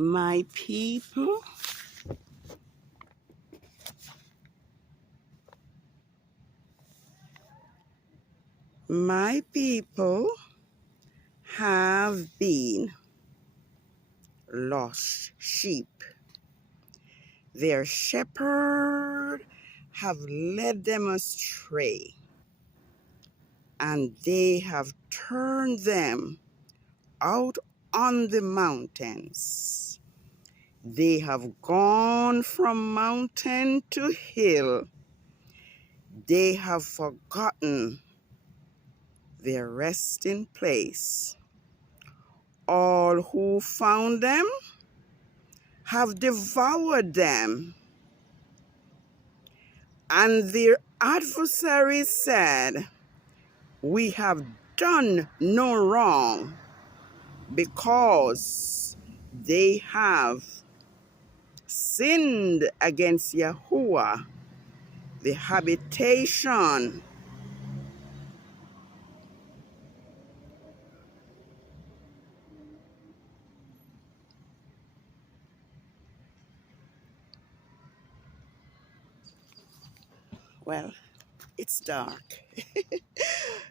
My people, have been lost sheep. Their shepherd have led them astray, and they have turned them out on the mountains. They have gone from mountain to hill. They have forgotten their resting place. All who found them have devoured them, and their adversaries said, "We have done no wrong," because they have sinned against Yahuwah, the habitation well, it's dark.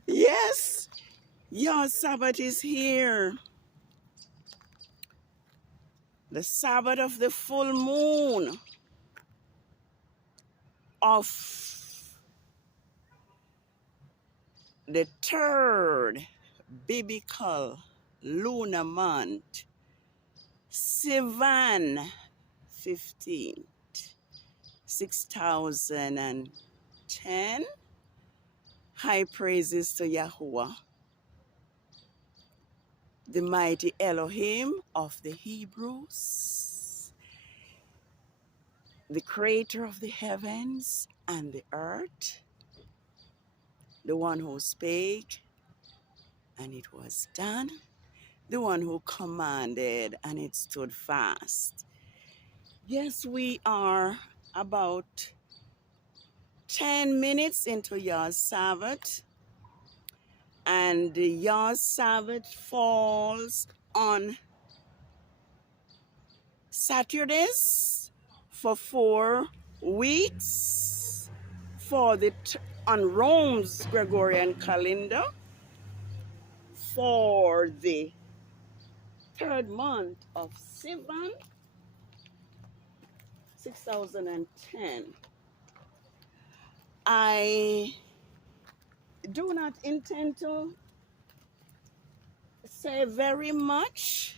Yes, your Sabbath is here. The Sabbath of the full moon of the third biblical lunar month, SIVAN 15th, 6010. High praises to Yahuwah, the mighty Elohim of the Hebrews, the creator of the heavens and the earth, the one who spake and it was done, the one who commanded and it stood fast. Yes, we are about 10 minutes into YAH'S Sabbath, and YAH'S Sabbath falls on Saturdays for 4 weeks on Rome's Gregorian calendar for the third month of SIVAN 6010. I do not intend to say very much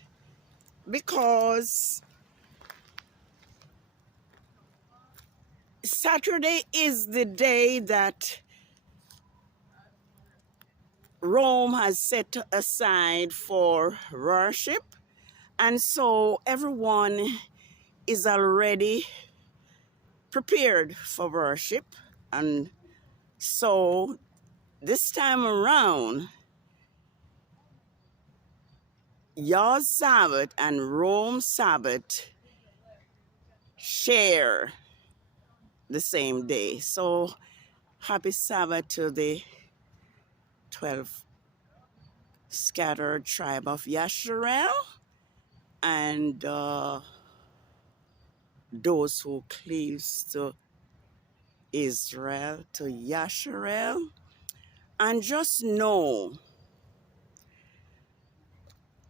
because Saturday is the day that Rome has set aside for worship, and so everyone is already prepared for worship. And so this time around, YAH'S Sabbath and Rome's Sabbath share the same day. So happy Sabbath to the 12 scattered tribe of Yasharel and those who cleaves to Israel, to Yasharel. And just know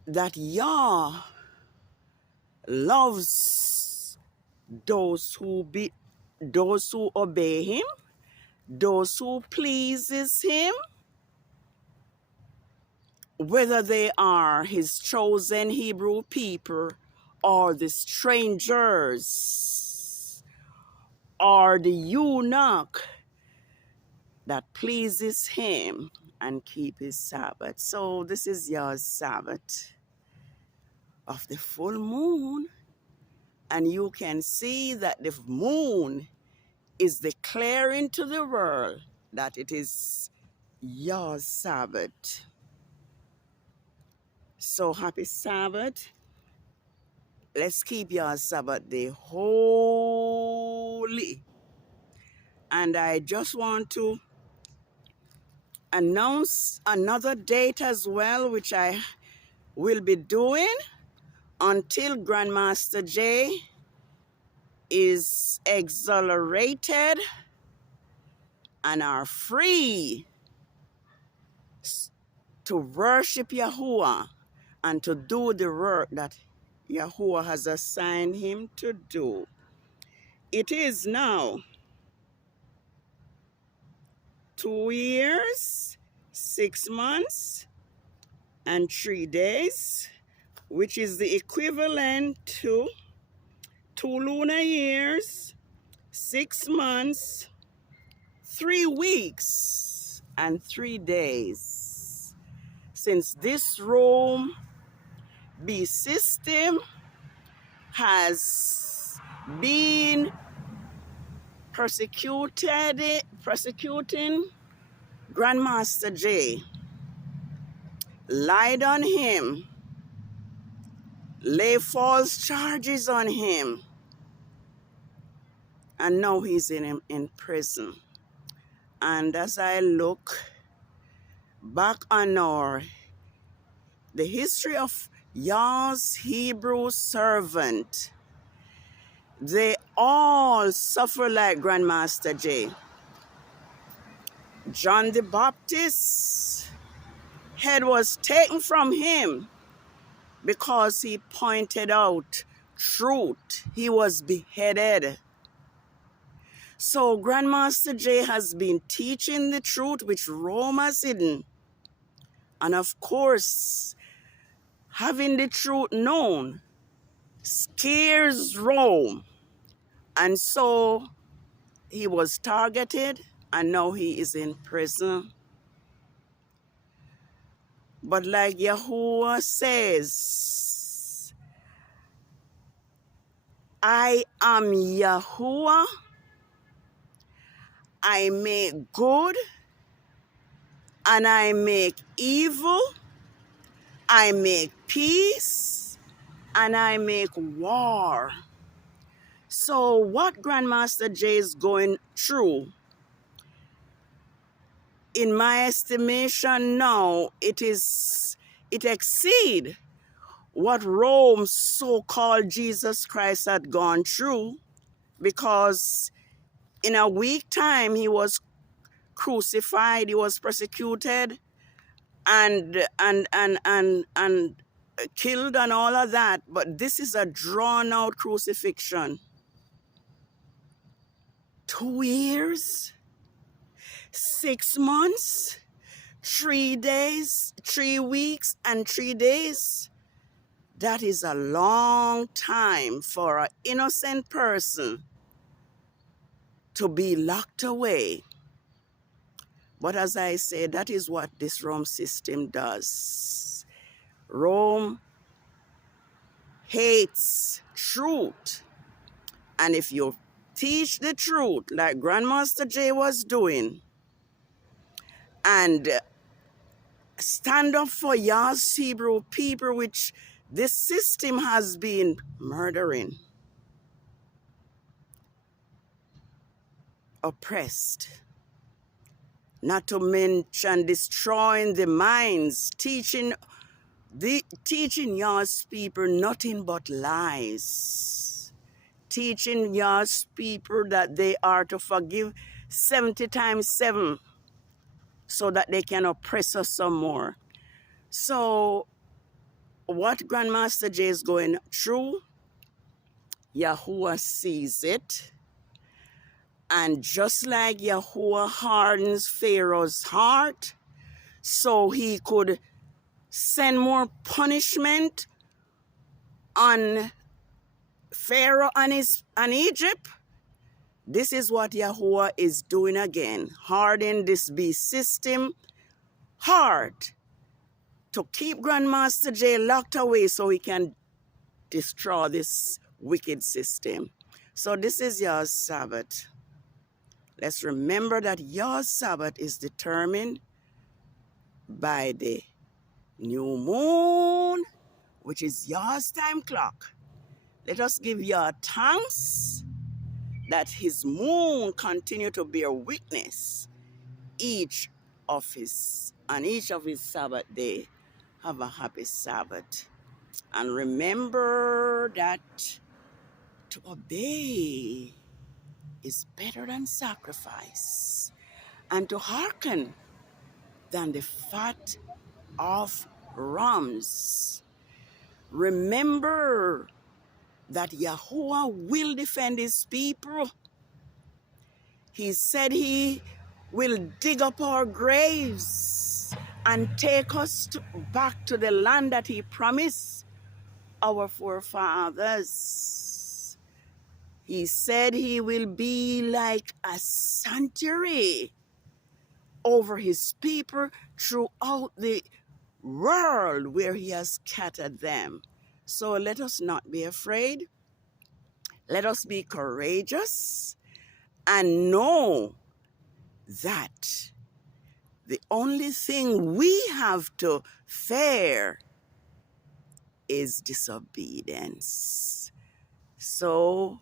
that Yah loves those who obey him, those who pleases him, whether they are his chosen Hebrew people or the strangers or the eunuch that pleases him and keep his Sabbath. So this is YAH'S Sabbath of the full moon, and you can see that the moon is declaring to the world that it is YAH'S Sabbath. So happy Sabbath. Let's keep YAH'S Sabbath day holy. And I just want to announce another date as well, which I will be doing until Grandmaster J is exonerated and are free to worship Yahuwah and to do the work that Yahuwah has assigned him to do. It is now 2 years, 6 months, and 3 days, which is the equivalent to 2 lunar years, 6 months, 3 weeks, and 3 days since this Rome B system has been persecuting Grandmaster J, lied on him, lay false charges on him, and now he's in prison. And as I look back on the history of YAH'S Hebrew servant, they all suffer like Grandmaster J. John the Baptist's head was taken from him because he pointed out truth. He was beheaded. So Grandmaster J has been teaching the truth which Rome has hidden. And of course, having the truth known scares Rome. And so he was targeted, and now he is in prison. But like Yahuwah says, I am Yahuwah. I make good and I make evil. I make peace and I make war. So what Grandmaster J is going through, in my estimation now, it exceeds what Rome's so-called Jesus Christ had gone through, because in a week time he was crucified, he was persecuted and killed and all of that. But this is a drawn out crucifixion. 2 years, 6 months, 3 days, 3 weeks, and 3 days. That is a long time for an innocent person to be locked away. But as I say, that is what this Rome system does. Rome hates truth. And if you teach the truth like Grandmaster J was doing, and stand up for YAH'S Hebrew people, which this system has been murdering, oppressed, not to mention destroying the minds, teaching YAH'S people nothing but lies, teaching YAH'S people that they are to forgive 70 times 7 so that they can oppress us some more. So what Grandmaster J is going through, Yahuwah sees it. And just like Yahuwah hardens Pharaoh's heart so he could send more punishment on Pharaoh and Egypt, this is what Yahuwah is doing again, harden this beast system hard to keep Grandmaster J locked away so he can destroy this wicked system. So this is YAH'S Sabbath. Let's remember that YAH'S Sabbath is determined by the new moon, which is YAH'S time clock. Let us give Yah thanks that his moon continue to bear witness each of his Sabbath day. Have a happy Sabbath. And remember that to obey is better than sacrifice, and to hearken than the fat of rams. Remember that Yahuwah will defend his people. He said he will dig up our graves and take us back to the land that he promised our forefathers. He said he will be like a sanctuary over his people throughout the world where he has scattered them. So let us not be afraid. Let us be courageous and know that the only thing we have to fear is disobedience. So,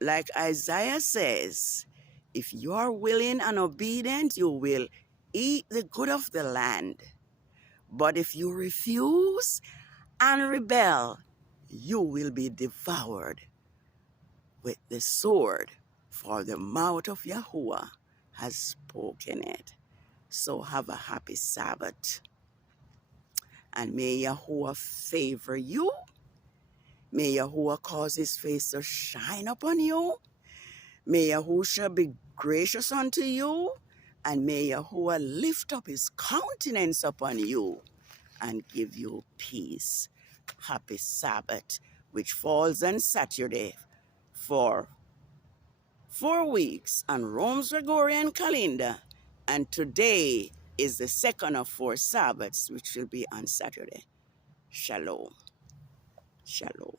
like Isaiah says, if you are willing and obedient, you will eat the good of the land. But if you refuse and rebel, you will be devoured with the sword, for the mouth of Yahuwah has spoken it. So have a happy Sabbath. And may Yahuwah favor you. May Yahuwah cause his face to shine upon you. May Yahushua be gracious unto you. And may Yahuwah lift up his countenance upon you and give you peace. Happy Sabbath, which falls on Saturday for 4 weeks on Rome's Gregorian calendar. And today is the second of 4 Sabbaths, which will be on Saturday. Shalom. Shalom.